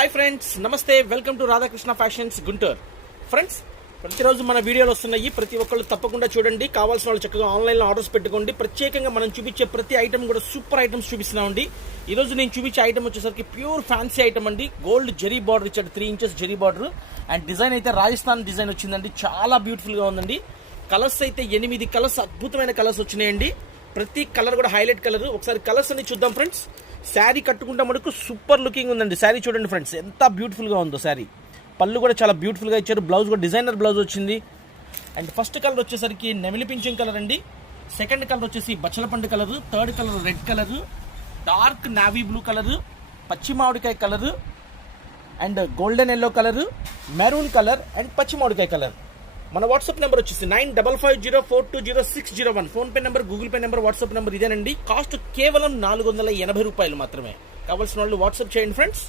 Hi friends, నమస్తే. Welcome to Radhakrishna fashions Guntur. Friends, ప్రతిరోజు మన వీడియోలు వస్తున్నాయి. ప్రతి ఒక్కళ్ళు తప్పకుండా చూడండి. కావాల్సిన వాళ్ళు చక్కగా ఆన్లైన్లో ఆర్డర్స్ పెట్టుకోండి. ప్రత్యేకంగా మనం చూపించే ప్రతి ఐటమ్ కూడా సూపర్ ఐటమ్స్ చూపిస్తున్నామండి. ఈరోజు నేను చూపించే ఐటమ్ వచ్చేసరికి ప్యూర్ ఫ్యాన్సీ ఐటమ్ అండి. గోల్డ్ జరీ బార్డర్ ఇచ్చాడు, 3 inches zari border. And design అయితే రాజస్థాన్ డిజైన్ వచ్చిందండి. చాలా బ్యూటిఫుల్గా ఉందండి. కలర్స్ అయితే 8 కలర్స్, అద్భుతమైన కలర్స్ వచ్చినాయండి. ప్రతి కలర్ కూడా హైలైట్ కలర్. ఒకసారి కలర్స్ అన్ని చూద్దాం ఫ్రెండ్స్. శారీ కట్టుకుంటే మనకు సూపర్ లుకింగ్ ఉందండి. శారీ చూడండి ఫ్రెండ్స్, ఎంత బ్యూటిఫుల్గా ఉందో శారీ. పళ్ళు కూడా చాలా బ్యూటిఫుల్గా ఇచ్చారు. బ్లౌజ్ కూడా డిజైనర్ బ్లౌజ్ వచ్చింది. అండ్ ఫస్ట్ కలర్ వచ్చేసరికి నెమిలి పింఛం కలర్ అండి. సెకండ్ కలర్ వచ్చేసి బచ్చలపండు colour. Third colour red colour, dark navy blue colour, పచ్చి మామిడికాయ colour, and golden yellow colour, maroon colour and పచ్చి మామిడికాయ కలర్. మన వాట్సాప్ నెంబర్ వచ్చేసి 9550420601. PhonePe number, Google Pay number, WhatsApp number ఇదేనండి. కాస్ట్ కేవలం 480 రూపాయలు మాత్రమే. కావాల్సిన వాళ్ళు వాట్సాప్ చేయండి ఫ్రెండ్స్.